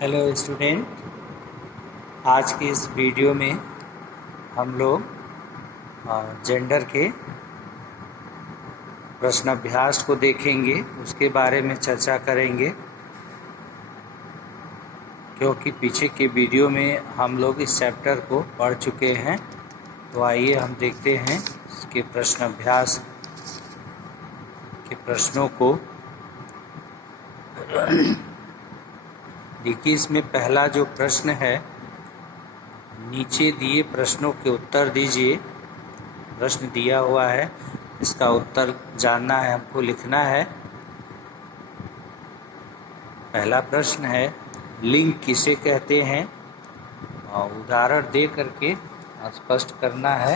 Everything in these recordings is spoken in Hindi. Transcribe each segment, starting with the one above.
हेलो स्टूडेंट, आज की इस वीडियो में हम लोग जेंडर के प्रश्न अभ्यास को देखेंगे, उसके बारे में चर्चा करेंगे। क्योंकि पीछे के वीडियो में हम लोग इस चैप्टर को पढ़ चुके हैं, तो आइए हम देखते हैं इसके प्रश्न अभ्यास के प्रश्नों को। देखिए, इसमें पहला जो प्रश्न है, नीचे दिए प्रश्नों के उत्तर दीजिए। प्रश्न दिया हुआ है, इसका उत्तर जानना है, हमको लिखना है। पहला प्रश्न है, लिंग किसे कहते हैं? और उदाहरण दे करके स्पष्ट करना है।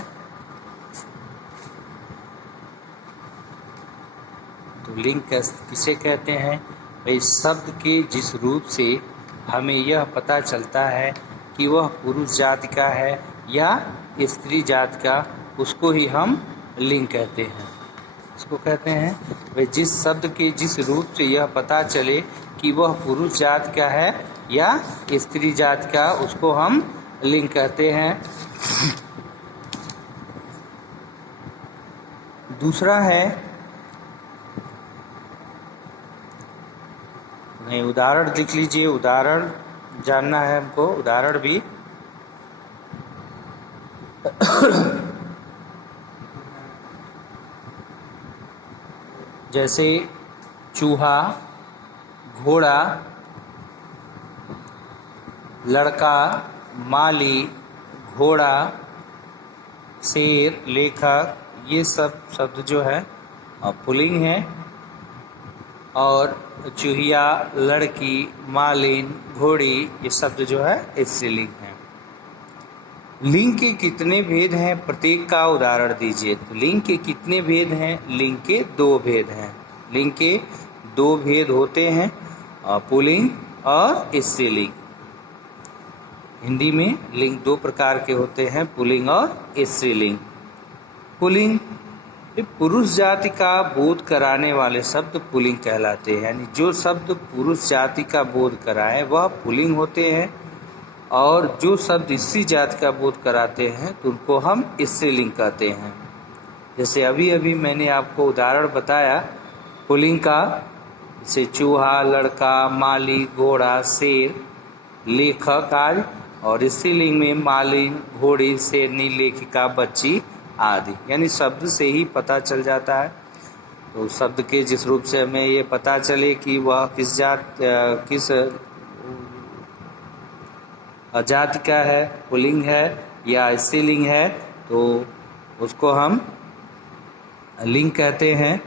तो लिंग किसे कहते हैं? भाई, शब्द के जिस रूप से हमें यह पता चलता है कि वह पुरुष जाति का है या स्त्री जाति का, उसको ही हम लिंग कहते हैं। इसको कहते हैं भाई, जिस शब्द के जिस रूप से यह पता चले कि वह पुरुष जाति का है या स्त्री जाति का, उसको हम लिंग कहते हैं। दूसरा है, नहीं, उदाहरण लिख लीजिए। उदाहरण जानना है हमको, उदाहरण भी। जैसे चूहा, घोड़ा, लड़का, माली, घोड़ा, शेर, लेखक, ये सब शब्द जो है पुल्लिंग है। और चूहिया, लड़की, मालिन, घोड़ी, ये शब्द जो है स्त्रीलिंग है। लिंग के कितने भेद हैं? प्रत्येक का उदाहरण दीजिए। तो लिंग के कितने भेद हैं? लिंग के 2 भेद हैं। लिंग के 2 भेद होते हैं, पुल्लिंग और स्त्रीलिंग। हिंदी में लिंग 2 प्रकार के होते हैं, पुल्लिंग और स्त्रीलिंग। पुल्लिंग, पुरुष जाति का बोध कराने वाले शब्द पुल्लिंग कहलाते हैं। यानी जो शब्द पुरुष जाति का बोध कराए वह पुल्लिंग होते हैं, और जो शब्द स्त्री जाति का बोध कराते हैं तो उनको हम स्त्रीलिंग कहते हैं। जैसे अभी अभी मैंने आपको उदाहरण बताया पुल्लिंग का, जैसे चूहा, लड़का, माली, घोड़ा, शेर, लेखक आदि। और स्त्रीलिंग में मालिन, घोड़ी, शेरनी, लेखिका, बच्ची आदि। यानी शब्द से ही पता चल जाता है। तो शब्द के जिस रूप से हमें ये पता चले कि वह किस जाति का है, पुल्लिंग है या स्त्रीलिंग है, तो उसको हम लिंग कहते हैं।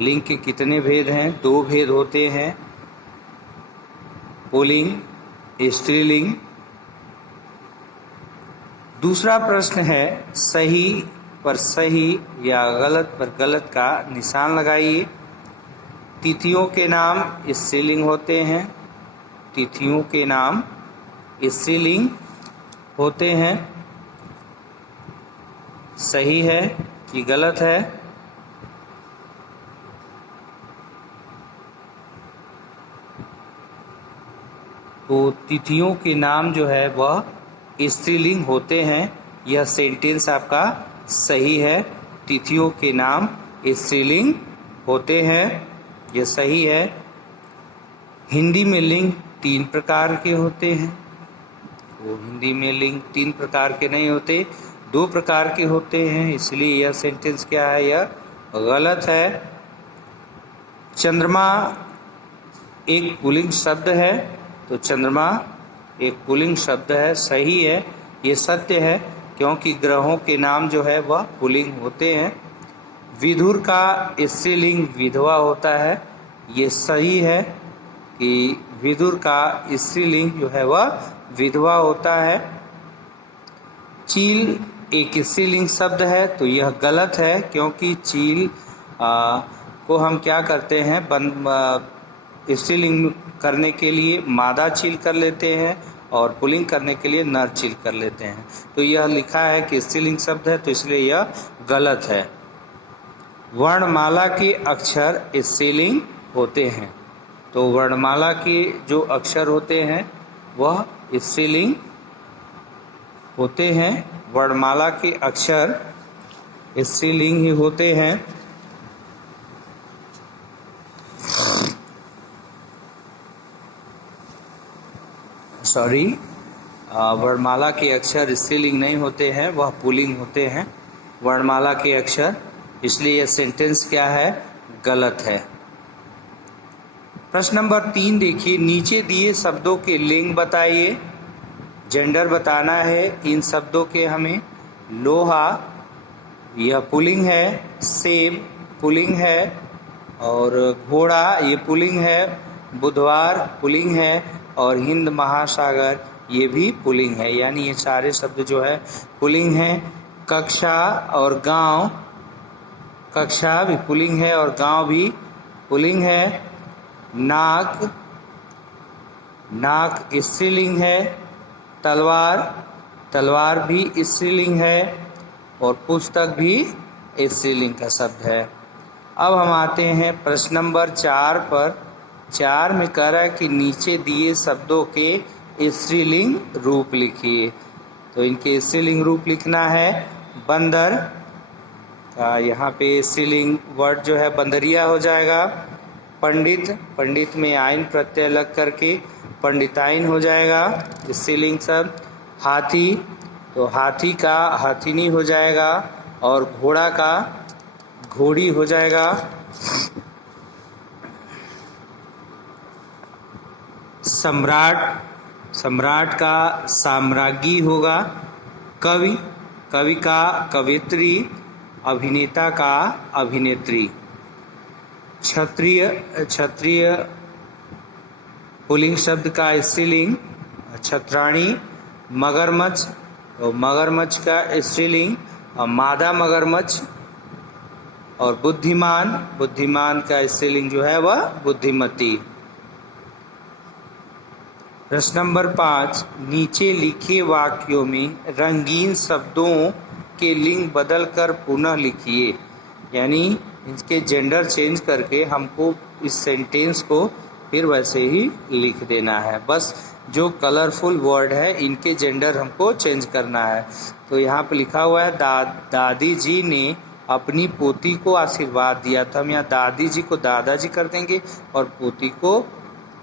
लिंग के कितने भेद हैं? 2 भेद होते हैं, पुल्लिंग, स्त्रीलिंग। दूसरा प्रश्न है, सही पर सही या गलत पर गलत का निशान लगाइए। तिथियों के नाम स्त्रीलिंग होते हैं। तिथियों के नाम स्त्रीलिंग होते हैं। सही है कि गलत है? तो तिथियों के नाम जो है वह स्त्रीलिंग होते हैं। यह सेंटेंस आपका सही है। तिथियों के नाम स्त्रीलिंग होते हैं, यह सही है। हिंदी में लिंग 3 प्रकार के होते हैं। वो हिंदी में लिंग 3 प्रकार के नहीं होते, 2 प्रकार के होते हैं, इसलिए यह सेंटेंस क्या है? यह गलत है। चंद्रमा एक पुल्लिंग शब्द है, तो चंद्रमा एक पुल्लिंग शब्द है, सही है, ये सत्य है, क्योंकि ग्रहों के नाम जो है वह पुल्लिंग होते हैं। विधुर का स्त्रीलिंग विधवा होता है, ये सही है कि विदुर का स्त्रीलिंग जो है वह विधवा होता है। चील एक स्त्रीलिंग शब्द है, तो यह गलत है, क्योंकि चील को हम क्या करते हैं? स्त्रीलिंग करने के लिए मादा चील कर लेते हैं और पुल्लिंग करने के लिए नर चील कर लेते हैं। तो यह लिखा है कि स्त्रीलिंग शब्द है, तो इसलिए यह गलत है। वर्णमाला के अक्षर स्त्रीलिंग होते हैं, तो वर्णमाला के जो अक्षर होते हैं वह स्त्रीलिंग होते हैं। वर्णमाला के अक्षर स्त्रीलिंग ही होते हैं। वर्णमाला के अक्षर स्त्रीलिंग नहीं होते हैं, वह पुल्लिंग होते हैं वर्णमाला के अक्षर। इसलिए यह सेंटेंस क्या है, गलत है। प्रश्न नंबर 3 देखिए, नीचे दिए शब्दों के लिंग बताइए। जेंडर बताना है इन शब्दों के हमें। लोहा यह पुल्लिंग है, सेब पुल्लिंग है, और घोड़ा ये पुल्लिंग है, बुधवार पुल्लिंग है, और हिंद महासागर ये भी पुल्लिंग है। यानी ये सारे शब्द जो है पुल्लिंग हैं। कक्षा और गांव, कक्षा भी पुल्लिंग है और गांव भी पुल्लिंग है। नाक, नाक स्त्रीलिंग है। तलवार, तलवार भी स्त्रीलिंग है, और पुस्तक भी स्त्रीलिंग का शब्द है। अब हम आते हैं प्रश्न नंबर 4 पर। 4 में कह रहा है कि नीचे दिए शब्दों के स्त्रीलिंग रूप लिखिए। तो इनके स्त्रीलिंग रूप लिखना है। बंदर का यहाँ पे स्त्रीलिंग वर्ड जो है बंदरिया हो जाएगा। पंडित, पंडित में आइन प्रत्यय लग करके पंडिताइन हो जाएगा स्त्रीलिंग शब्द। हाथी, तो हाथी का हाथिनी हो जाएगा, और घोड़ा का घोड़ी हो जाएगा। सम्राट, सम्राट का साम्राज्ञी होगा। कवि, कवि का कवियत्री, अभिनेता का अभिनेत्री। क्षत्रिय, क्षत्रिय पुल्लिंग शब्द का स्त्रीलिंग छत्राणी। मगरमच्छ, तो मगरमच्छ का स्त्रीलिंग मादा मगरमच्छ। और बुद्धिमान, बुद्धिमान का स्त्रीलिंग जो है वह बुद्धिमती। प्रश्न नंबर 5, नीचे लिखे वाक्यों में रंगीन शब्दों के लिंग बदलकर पुनः लिखिए। यानी इसके जेंडर चेंज करके हमको इस सेंटेंस को फिर वैसे ही लिख देना है। बस जो कलरफुल वर्ड है इनके जेंडर हमको चेंज करना है। तो यहाँ पे लिखा हुआ है दादी जी ने अपनी पोती को आशीर्वाद दिया। तो हम यहाँ दादी जी को दादाजी कर देंगे और पोती को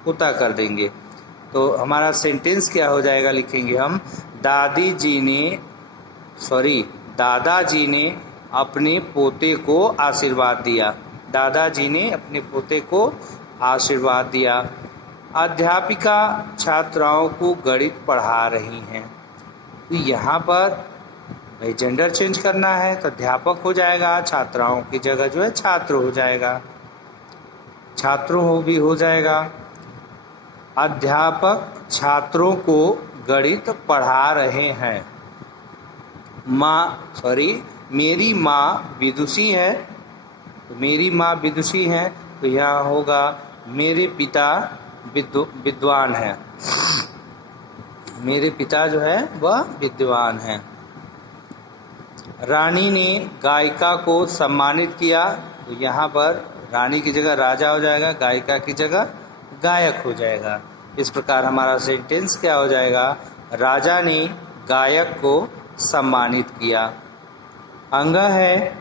पोता कर देंगे। तो हमारा सेंटेंस क्या हो जाएगा, लिखेंगे हम दादाजी ने अपने पोते को आशीर्वाद दिया। दादाजी ने अपने पोते को आशीर्वाद दिया। अध्यापिका छात्राओं को गणित पढ़ा रही हैं। तो यहाँ पर भाई जेंडर चेंज करना है, तो अध्यापक हो जाएगा, छात्राओं की जगह जो है छात्र हो जाएगा, छात्रों हो भी हो जाएगा। अध्यापक छात्रों को गणित पढ़ा रहे हैं। मेरी माँ विदुषी है, तो मेरी माँ विदुषी है, तो यहाँ होगा मेरे पिता विद्वान है। मेरे पिता जो है वह विद्वान है। रानी ने गायिका को सम्मानित किया, तो यहाँ पर रानी की जगह राजा हो जाएगा, गायिका की जगह गायक हो जाएगा। इस प्रकार हमारा सेंटेंस क्या हो जाएगा, राजा ने गायक को सम्मानित किया। अंग है,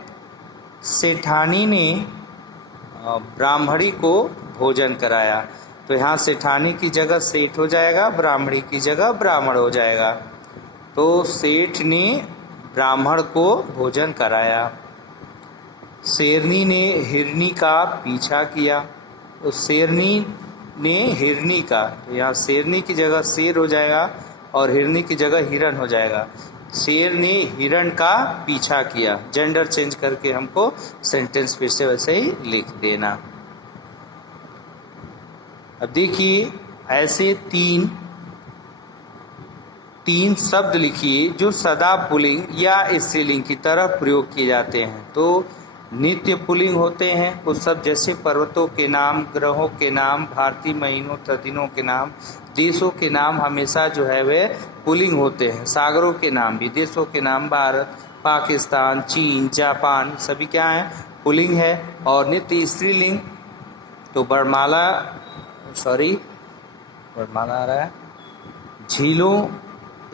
सेठानी ने ब्राह्मणी को भोजन कराया। तो यहाँ सेठानी की जगह सेठ हो जाएगा, ब्राह्मणी की जगह ब्राह्मण हो जाएगा। तो सेठ ने ब्राह्मण को भोजन कराया। शेरनी ने हिरनी का पीछा किया। तो शेरनी ने हिरनी का, तो यहाँ शेरनी की जगह शेर हो जाएगा और हिरनी की जगह हिरण हो जाएगा। शेर ने हिरण का पीछा किया। जेंडर चेंज करके हमको सेंटेंस फिर से वैसे ही लिख देना। अब देखिए ऐसे तीन शब्द लिखिए जो सदा पुल्लिंग या स्त्रीलिंग की तरह प्रयोग किए जाते हैं। तो नित्य पुल्लिंग होते हैं कुछ शब्द, जैसे पर्वतों के नाम, ग्रहों के नाम, भारतीय महीनों दिनों के नाम। देशों के नाम हमेशा जो है वे पुल्लिंग होते हैं। सागरों के नाम भी, देशों के नाम भारत, पाकिस्तान, चीन, जापान सभी क्या हैं, पुल्लिंग है। और नित्य स्त्रीलिंग, तो वर्णमाला सॉरी वर्णमाला आ रहा है। झीलों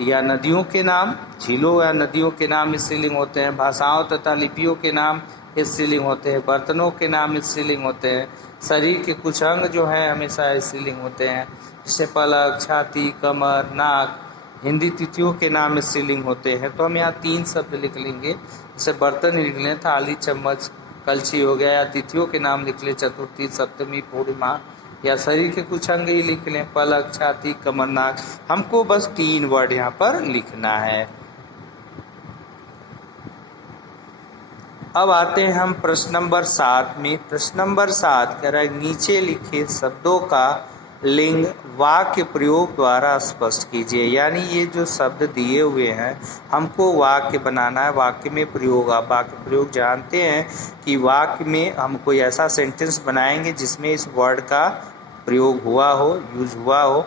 या नदियों के नाम, झीलों या नदियों के नाम स्त्रीलिंग होते हैं। भाषाओं तथा लिपियों के नाम स्त्रीलिंग होते हैं। बर्तनों के नाम स्त्रीलिंग होते हैं। शरीर के कुछ अंग जो हैं हमेशा स्त्रीलिंग होते हैं, जैसे पलक, छाती, कमर, नाक। हिंदी तिथियों के नाम स्त्रीलिंग होते हैं। तो हम यहाँ 3 शब्द लिख लेंगे, जैसे बर्तन लिख लें, थाली, चम्मच, कलछी हो गया, या तिथियों के नाम लिख लें, चतुर्थी, सप्तमी, पूर्णिमा, या शरीर के कुछ अंग ही लिख लें, पलक, छाती, कमर, नाक। हमको बस 3 वर्ड यहाँ पर लिखना है। अब आते हैं हम प्रश्न नंबर 7 में। प्रश्न नंबर 7 कह रहा है नीचे लिखे शब्दों का लिंग वाक्य प्रयोग द्वारा स्पष्ट कीजिए। यानी ये जो शब्द दिए हुए हैं हमको वाक्य बनाना है, वाक्य में प्रयोग। आप वाक्य प्रयोग जानते हैं कि वाक्य में हम कोई ऐसा सेंटेंस बनाएंगे जिसमें इस वर्ड का प्रयोग हुआ हो, यूज हुआ हो।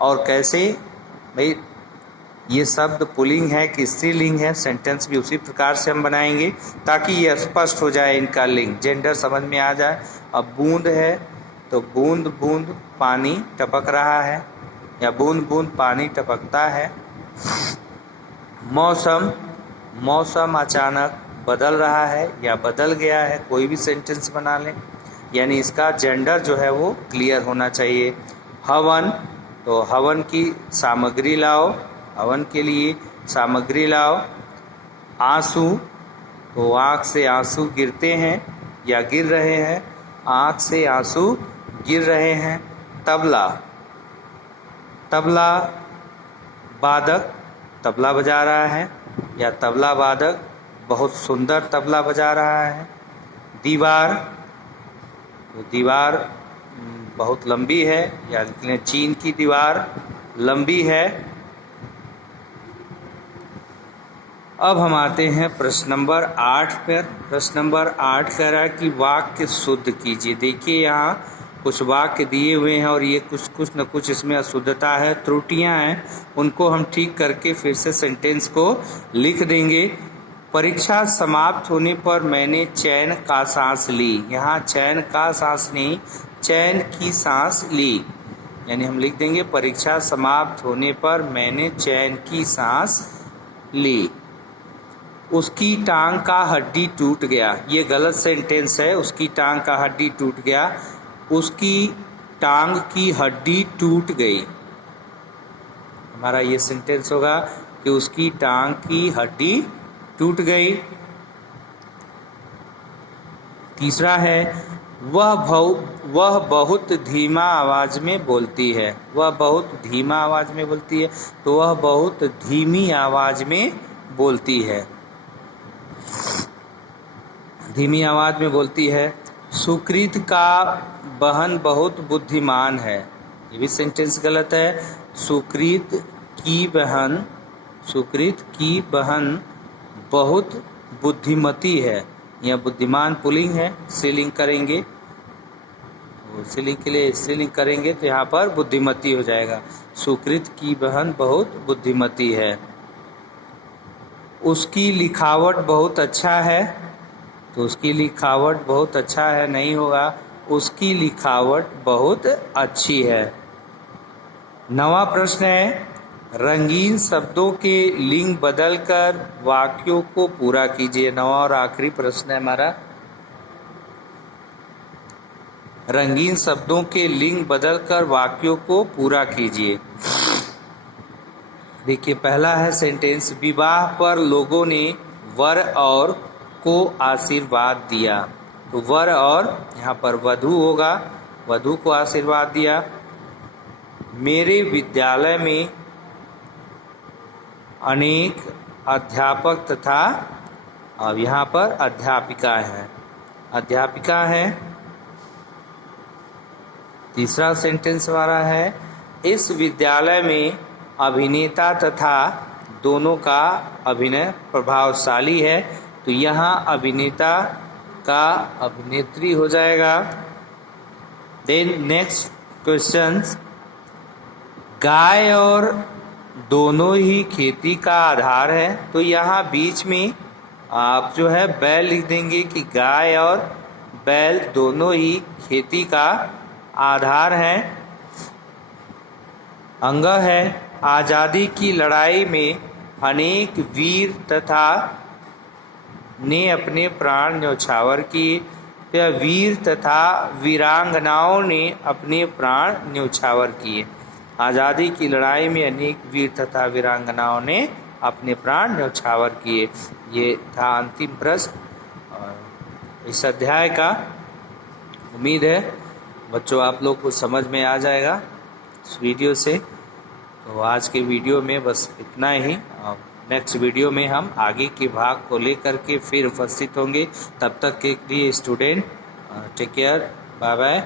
और कैसे भाई, ये शब्द पुल्लिंग है कि स्त्रीलिंग है, सेंटेंस भी उसी प्रकार से हम बनाएंगे ताकि ये स्पष्ट हो जाए, इनका लिंग, जेंडर समझ में आ जाए। अब बूंद है तो बूंद बूंद पानी टपक रहा है, या बूंद बूंद पानी टपकता है। मौसम, मौसम अचानक बदल रहा है या बदल गया है, कोई भी सेंटेंस बना लें, यानी इसका जेंडर जो है वो क्लियर होना चाहिए। हवन, तो हवन की सामग्री लाओ, हवन के लिए सामग्री लाओ। आंसू, तो आँख से आंसू गिरते हैं या गिर रहे हैं, आँख से आंसू गिर रहे हैं। तबला, तबला वादक तबला बजा रहा है, या तबला वादक बहुत सुंदर तबला बजा रहा है। दीवार, तो दीवार बहुत लंबी है, या चीन की दीवार लंबी है। अब हम आते हैं प्रश्न नंबर 8 पर। प्रश्न नंबर 8 कह रहा है कि वाक्य शुद्ध कीजिए। देखिए यहाँ कुछ वाक्य दिए हुए हैं और ये कुछ न कुछ इसमें अशुद्धता है, त्रुटियां हैं, उनको हम ठीक करके फिर से सेंटेंस को लिख देंगे। परीक्षा समाप्त होने पर मैंने चैन का सांस ली। यहाँ चैन का सांस नहीं, चैन की सांस ली, यानी हम लिख देंगे परीक्षा समाप्त होने पर मैंने चैन की सांस ली। उसकी टांग का हड्डी टूट गया, ये गलत सेंटेंस है। उसकी टांग का हड्डी टूट गया, उसकी टांग की हड्डी टूट गई। हमारा ये सेंटेंस होगा कि उसकी टांग की हड्डी टूट गई। तीसरा है वह बहुत धीमा आवाज में बोलती है। वह बहुत धीमा आवाज में बोलती है, तो वह बहुत धीमी आवाज में बोलती है, धीमी आवाज में बोलती है। सुकृत का बहन बहुत बुद्धिमान है, ये भी सेंटेंस गलत है। सुकृत की बहन बहुत बुद्धिमती है, यह बुद्धिमान पुल्लिंग है, स्त्रीलिंग करेंगे, स्त्रीलिंग के लिए स्त्रीलिंग करेंगे तो यहाँ पर बुद्धिमती हो जाएगा। सुकृत की बहन बहुत बुद्धिमती है। उसकी लिखावट बहुत अच्छा है, तो उसकी लिखावट बहुत अच्छा है नहीं होगा, उसकी लिखावट बहुत अच्छी है। 9वां प्रश्न है रंगीन शब्दों के लिंग बदलकर वाक्यों को पूरा कीजिए। 9वां और आखिरी प्रश्न है हमारा, रंगीन शब्दों के लिंग बदलकर वाक्यों को पूरा कीजिए। देखिए पहला है सेंटेंस, विवाह पर लोगों ने वर और को आशीर्वाद दिया, तो वर और यहाँ पर वधू होगा, वधू को आशीर्वाद दिया। मेरे विद्यालय में अनेक अध्यापक तथा, अब यहाँ पर अध्यापिका है। तीसरा सेंटेंस हमारा है इस विद्यालय में अभिनेता तथा दोनों का अभिनय प्रभावशाली है, तो यहाँ अभिनेता का अभिनेत्री हो जाएगा। देन नेक्स्ट क्वेश्चन, गाय और दोनों ही खेती का आधार है, तो यहाँ बीच में आप जो है बैल लिख देंगे कि गाय और बैल दोनों ही खेती का आधार है, अंग है। आज़ादी की लड़ाई में अनेक वीर तथा ने अपने प्राण न्यौछावर किए। या वीर तथा वीरांगनाओं ने अपने प्राण न्यौछावर किए। आज़ादी की लड़ाई में अनेक वीर तथा वीरांगनाओं ने अपने प्राण न्यौछावर किए। ये था अंतिम प्रश्न इस अध्याय का। उम्मीद है बच्चों आप लोग को समझ में आ जाएगा इस वीडियो से। तो आज के वीडियो में बस इतना ही। नेक्स्ट वीडियो में हम आगे के भाग को लेकर के फिर उपस्थित होंगे। तब तक के लिए student take care, bye bye.